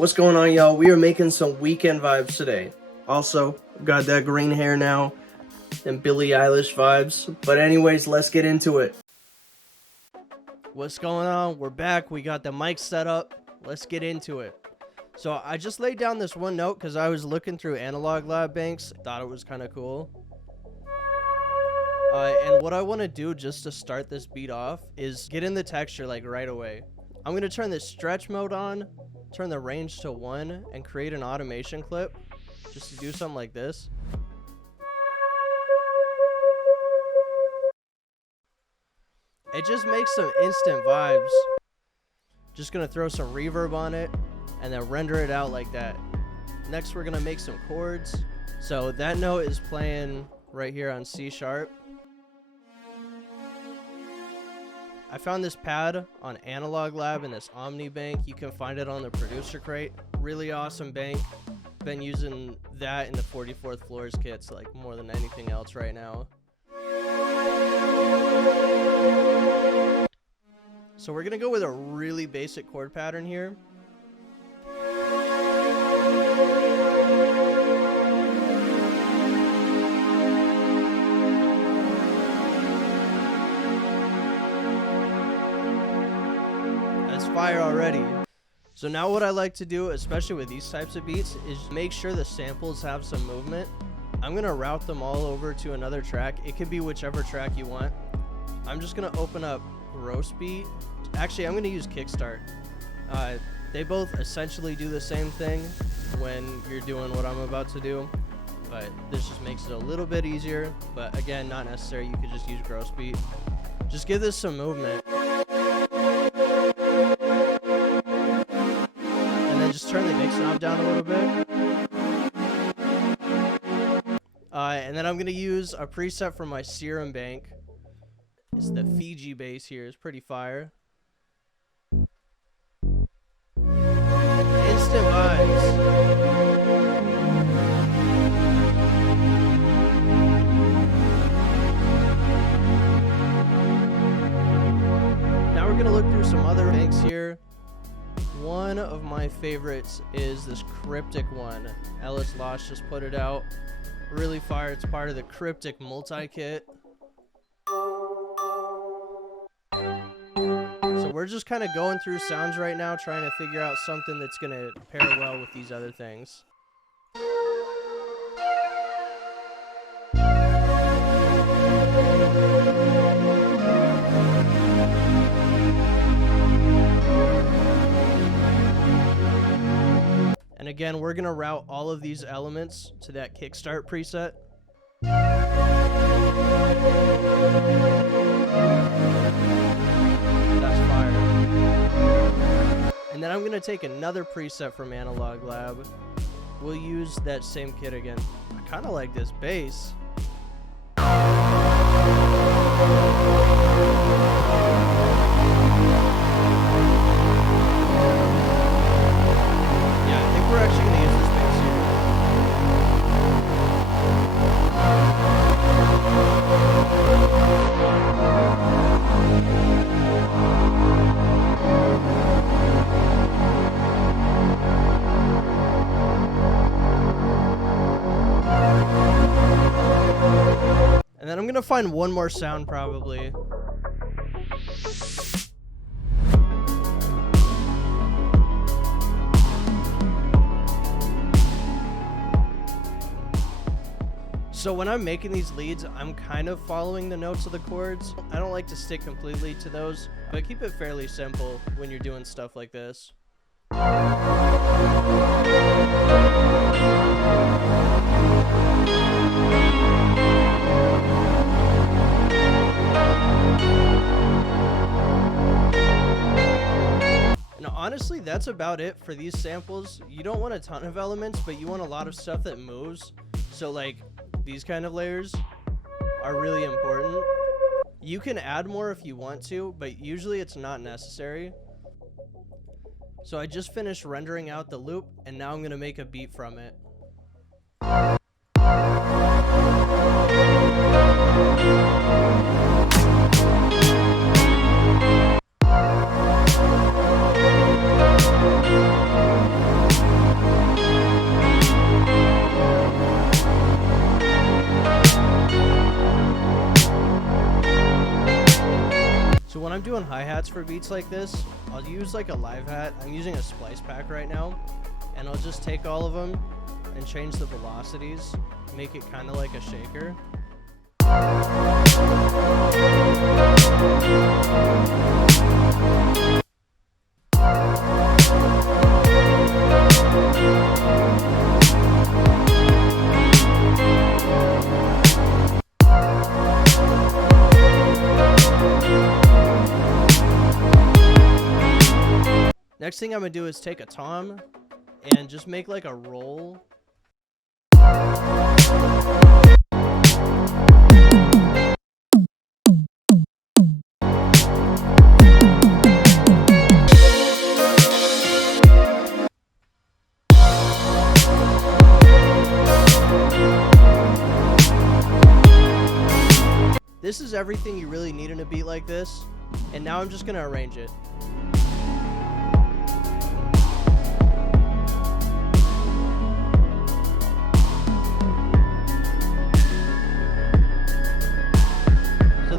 What's going on, y'all? We are making some Weeknd vibes today. Also, got that green hair now and Billie Eilish vibes. But anyways, let's get into it. What's going on? We're back. We got the mic set up. Let's get into it. So I just laid down this one note because I was looking through Analog Lab banks. Thought it was kind of cool. And what I want to do just to start this beat off is get in the texture like right away. I'm going to turn this stretch mode on, turn the range to 1, and create an automation clip just to do something like this. It just makes some instant vibes. Just going to throw some reverb on it and then render it out like that. Next, we're going to make some chords. So that note is playing right here on C sharp. I found this pad on Analog Lab in this Omni bank. You can find it on the producercrate. Really awesome bank. Been using that in the 44th Floors kits like more than anything else right now. So we're gonna go with a really basic chord pattern here. Fire already. So now what I like to do, especially with these types of beats, is make sure the samples have some movement. I'm gonna route them all over to another track. It could be whichever track you want. I'm just gonna open up Gross Beat. Actually, I'm gonna use Kickstart. They both essentially do the same thing when you're doing what I'm about to do, but this just makes it a little bit easier. But again, not necessary. You could just use Gross Beat. Just give this some movement. Just turn the mix knob down a little bit. And then I'm going to use a preset from my Serum bank. It's the Fiji bass here. It's pretty fire. Instant vibes. Now we're going to look through some other banks here. One of my favorites is this Cryptic one. Ellis Losh just put it out. Really fire. It's part of the Cryptic multi-kit. So we're just kind of going through sounds right now, trying to figure out something that's going to pair well with these other things. And again, we're going to route all of these elements to that Kickstart preset. That's fire. And then I'm going to take another preset from Analog Lab. We'll use that same kit again. I kind of like this bass. We're actually going to use this bass here. And then I'm going to find one more sound probably. So when I'm making these leads, I'm kind of following the notes of the chords. I don't like to stick completely to those, but keep it fairly simple when you're doing stuff like this. And honestly, that's about it for these samples. You don't want a ton of elements, but you want a lot of stuff that moves. So like, these kind of layers are really important. You can add more if you want to, but usually it's not necessary. So I just finished rendering out the loop, and now I'm going to make a beat from it. doing hi-hats for beats like this, I'll use like a live hat. I'm using a splice pack right now, and I'll just take all of them and change the velocities, make it kind of like a shaker. Next thing I'm gonna do is take a tom and just make like a roll. This is everything you really need in a beat like this, and now I'm just gonna arrange it.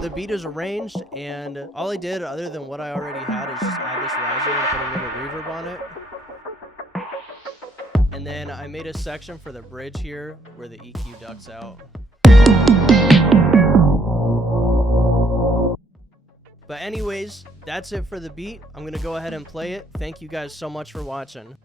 The beat is arranged, and all I did other than what I already had is just add this riser and put a little reverb on it. And then I made a section for the bridge here where the EQ ducts out. But anyways, that's it for the beat. I'm gonna go ahead and play it. Thank you guys so much for watching.